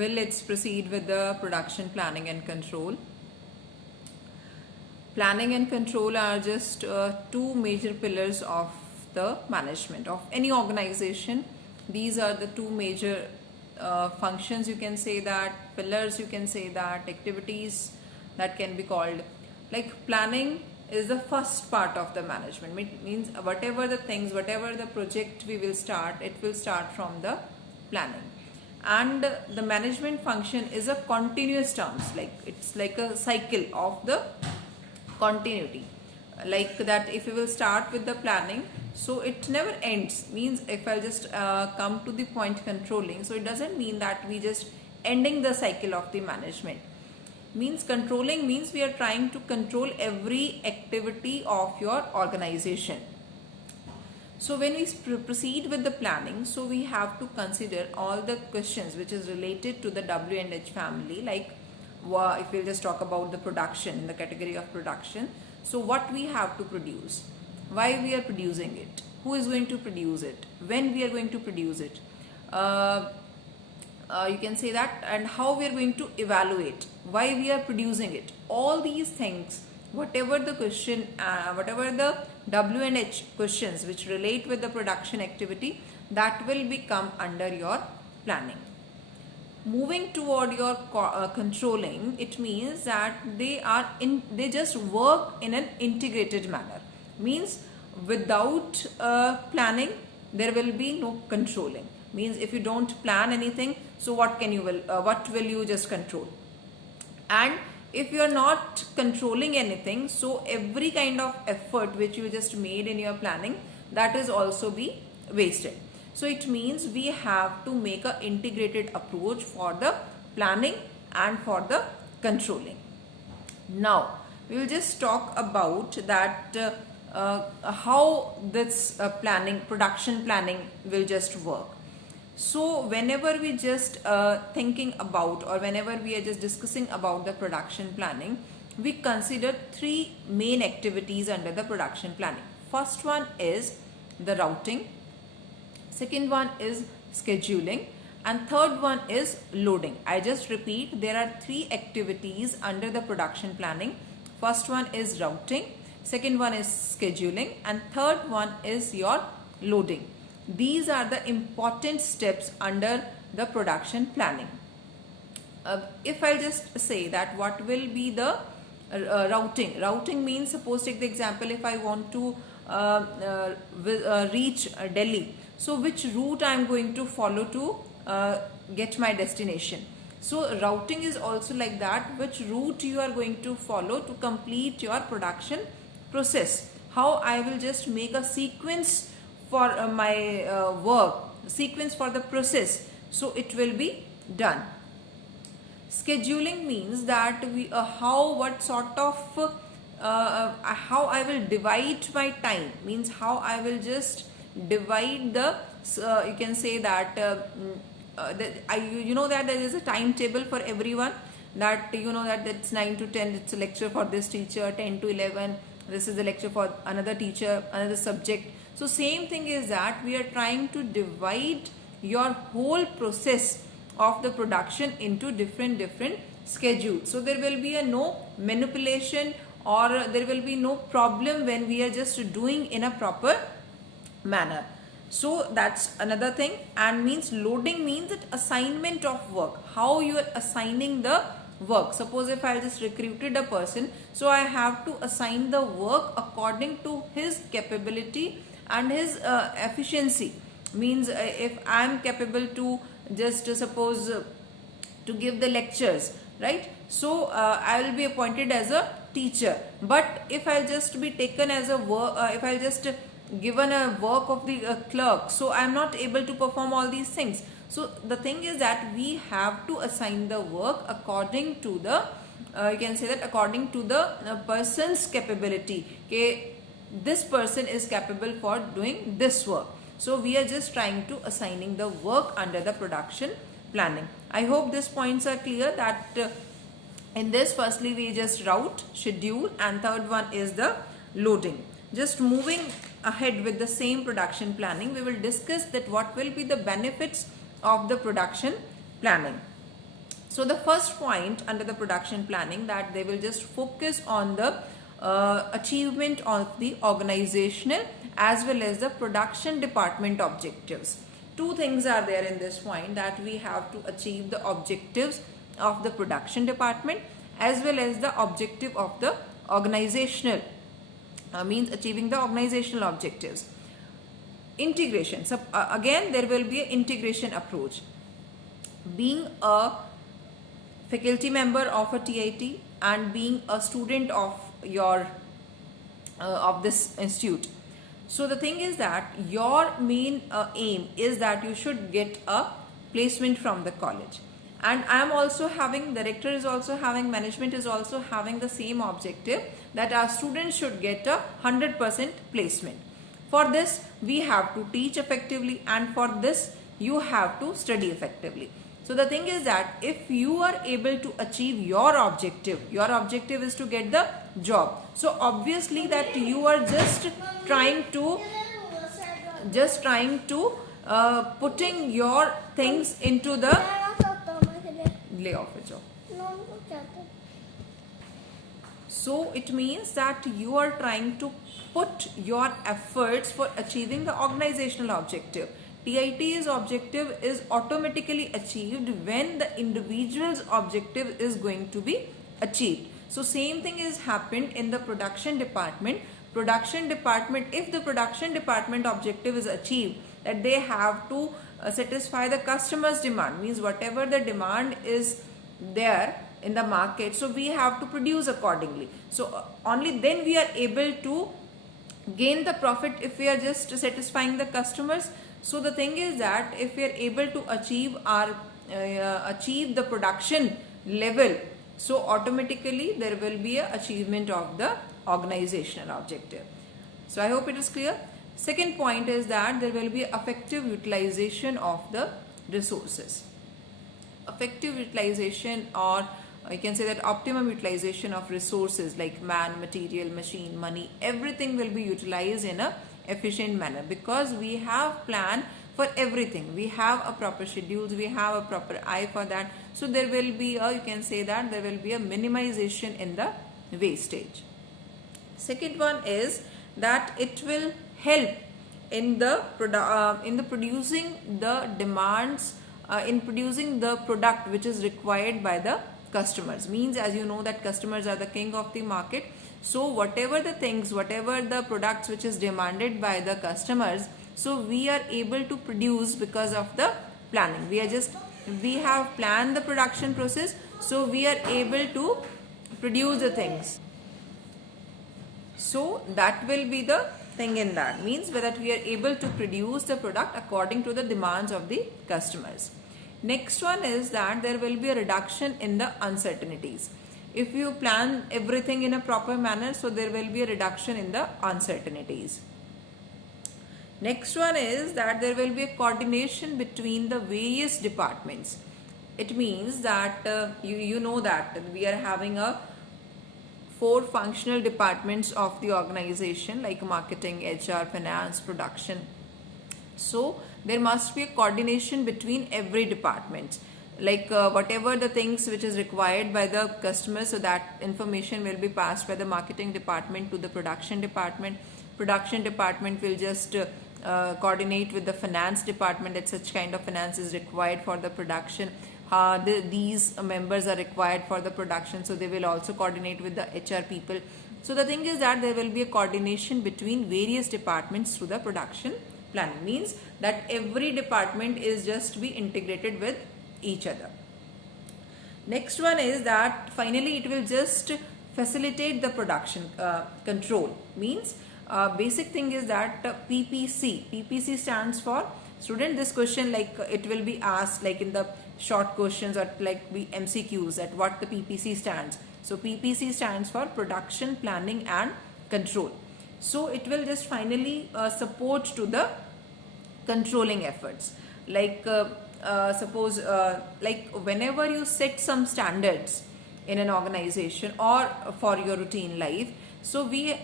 Well, let's proceed with the production planning and control. Planning and control are just two major pillars of the management of any organization. These are the two major functions, you can say that, pillars, you can say that, activities that can be called. Like planning is the first part of the management. It means whatever the things, whatever the project we will start, it will start from the planning. And the management function is a continuous terms, like it's like a cycle of the continuity, like that if we will start with the planning, so it never ends. Means if I just come to the point controlling, so it doesn't mean that we just ending the cycle of the management. Means controlling means we are trying to control every activity of your organization. So when we proceed with the planning, so we have to consider all the questions which is related to the W and H family, like if we'll just talk about the production, in the category of production. So what we have to produce, why we are producing it, who is going to produce it, when we are going to produce it, you can say that, and how we are going to evaluate, why we are producing it. All these things, whatever the question, whatever the W and H questions which relate with the production activity, that will become under your planning. Moving toward your controlling, it means that they just work in an integrated manner. Means without planning there will be no controlling. Means if you don't plan anything, so what will you just control? And if you are not controlling anything, so every kind of effort which you just made in your planning, that is also be wasted. So it means we have to make an integrated approach for the planning and for the controlling. Now we will just talk about that how this production planning will just work. So whenever we just thinking about, or whenever we are just discussing about the production planning, we consider three main activities under the production planning. First one is the routing, second one is scheduling, and third one is loading. I just repeat, there are three activities under the production planning. First one is routing, second one is scheduling, and third one is your loading. These are the important steps under the production planning. If I just say that what will be the routing means, suppose take the example, if I want to reach Delhi, so which route I am going to follow to get my destination. So routing is also like that, which route you are going to follow to complete your production process. How I will just make a sequence for my work, sequence for the process, so it will be done. Scheduling means that what sort of how I will divide my time, means how I will just divide the you can say that you know that there is a timetable for everyone, that you know that it's 9 to 10 it's a lecture for this teacher, 10 to 11 this is a lecture for another teacher, another subject. So same thing is that we are trying to divide your whole process of the production into different schedules. So there will be no manipulation, or there will be no problem when we are just doing in a proper manner. So that's another thing. And means loading means that assignment of work, how you are assigning the work. Suppose if I just recruited a person, so I have to assign the work according to his capability and his efficiency. Means if I am capable to just suppose to give the lectures, right, so I will be appointed as a teacher. But if I'll just be taken as a work, if I'll just given a work of the clerk, so I am not able to perform all these things. So the thing is that we have to assign the work according to the you can say that according to the person's capability. Okay, this person is capable for doing this work. So we are just trying to assigning the work under the production planning. I hope these points are clear, that in this firstly we just route, schedule, and third one is the loading. Just moving ahead with the same production planning, we will discuss that what will be the benefits of the production planning. So the first point under the production planning, that they will just focus on the achievement of the organizational as well as the production department objectives. Two things are there in this point, that we have to achieve the objectives of the production department as well as the objective of the organizational, means achieving the organizational objectives. Integration. So again there will be an integration approach. Being a faculty member of a TIT and being a student of your of this institute. So the thing is that your main aim is that you should get a placement from the college, and I am also having, director is also having, management is also having the same objective, that our students should get a 100% placement. For this we have to teach effectively, and for this you have to study effectively. So the thing is that if you are able to achieve your objective is to get the job. So obviously that you are just trying to putting your things into the lay off a job. So it means that you are trying to put your efforts for achieving the organizational objective. TIT's objective is automatically achieved when the individual's objective is going to be achieved. So same thing is happened in the production department. If the production department objective is achieved, that they have to satisfy the customer's demand, means whatever the demand is there in the market, so we have to produce accordingly. So only then we are able to gain the profit if we are just satisfying the customers. So the thing is that if we are able to achieve the production level, so automatically there will be a achievement of the organizational objective. So I hope it is clear. Second point is that there will be effective utilization of the resources. Effective utilization, or you can say that optimum utilization of resources like man, material, machine, money, everything will be utilized in a efficient manner, because we have plan for everything. We have a proper schedules, we have a proper eye for that. So there will be a, you can say that there will be a minimization in the wastage. Second one is that it will help in the producing the demands, in producing the product which is required by the customers. Means, as you know that customers are the king of the market. So whatever the products which is demanded by the customers, so we are able to produce because of the planning. We have planned the production process, so we are able to produce the things. So that will be the thing in that, means that we are able to produce the product according to the demands of the customers. Next one is that there will be a reduction in the uncertainties. If you plan everything in a proper manner, so there will be a reduction in the uncertainties. Next one is that there will be a coordination between the various departments. It means that you know that we are having a 4 functional departments of the organization, like marketing, HR, finance, production. So there must be a coordination between every department, like whatever the things which is required by the customer, so that information will be passed by the marketing department to the production department. Production department will just coordinate with the finance department, that such kind of finance is required for the production. These members are required for the production, so they will also coordinate with the HR people. So the thing is that there will be a coordination between various departments through the production planning. Means that every department is just to be integrated with each other. Next one is that finally it will just facilitate the production control. Means basic thing is that PPC stands for, student, this question like it will be asked like in the short questions or like MCQs, at what the PPC stands. So PPC stands for production planning and control. So it will just finally support to the controlling efforts. Like suppose like whenever you set some standards in an organization or for your routine life, so we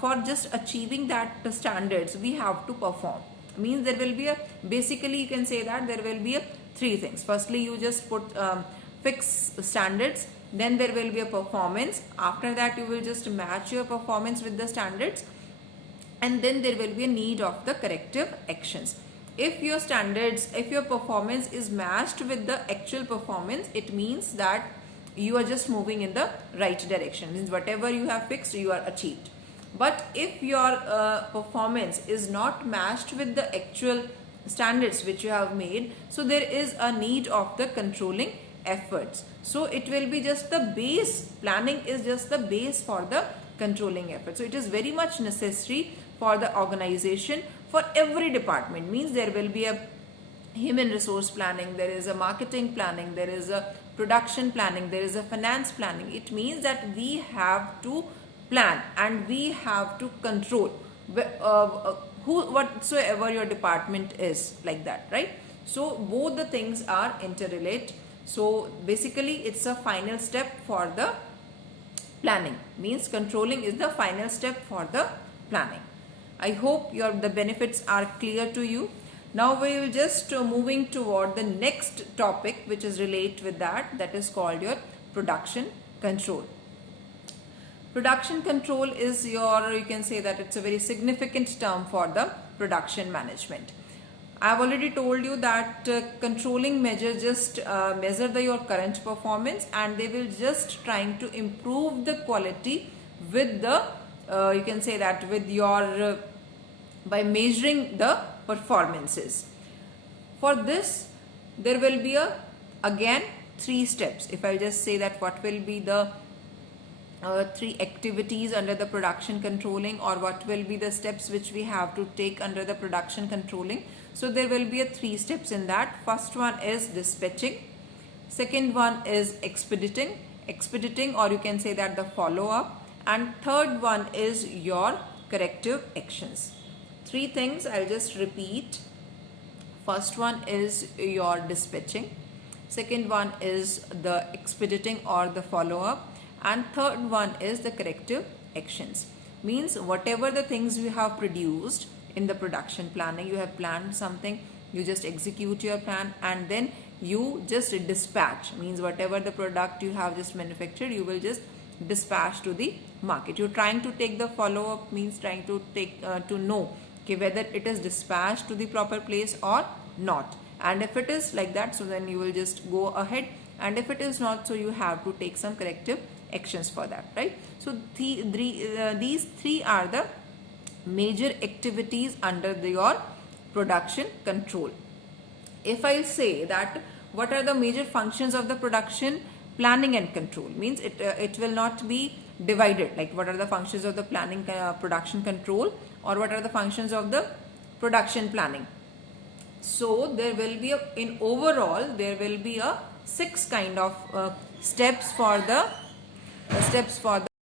for just achieving that standards we have to perform. Means there will be a, basically you can say that there will be a 3 things. Firstly, you just put fix standards, then there will be a performance. After that you will just match your performance with the standards, and then there will be a need of the corrective actions. If your standards, if your performance is matched with the actual performance, it means that you are just moving in the right direction, means whatever you have fixed you are achieved. But if your performance is not matched with the actual standards which you have made, so there is a need of the controlling efforts. So it will be just the base, planning is just the base for the controlling effort. So it is very much necessary for the organization, for every department. Means there will be a human resource planning, there is a marketing planning, there is a production planning, there is a finance planning. It means that we have to plan and we have to control whatsoever your department is, like that, right? So both the things are interrelated. So basically it's a final step for the planning, means controlling is the final step for the planning. I hope the benefits are clear to you. Now we will just moving toward the next topic which is related with that is called your production control. Production control is your, you can say that it's a very significant term for the production management. I have already told you that controlling measures just measure your current performance, and they will just trying to improve the quality with the you can say that with your by measuring the performances. For this there will be again 3 steps. If I just say that what will be the 3 activities under the production controlling, or what will be the steps which we have to take under the production controlling. So there will be 3 steps in that. First one is dispatching, second one is expediting, or you can say that the follow-up, and third one is your corrective actions. 3 things I'll just repeat. First one is your dispatching, second one is the expediting or the follow-up, and third one is the corrective actions. Means whatever the things you have produced in the production planning, you have planned something, you just execute your plan, and then you just dispatch. Means whatever the product you have just manufactured, you will just dispatch to the market. You're trying to take the follow-up, means trying to take to know whether it is dispatched to the proper place or not. And if it is like that, so then you will just go ahead, and if it is not, so you have to take some corrective actions for that, right? So these 3 are the major activities under your production control. If I say that what are the major functions of the production planning and control, means it will not be divided, like what are the functions of the planning production control, or what are the functions of the production planning. So there will be in overall there will be 6 kind of steps for the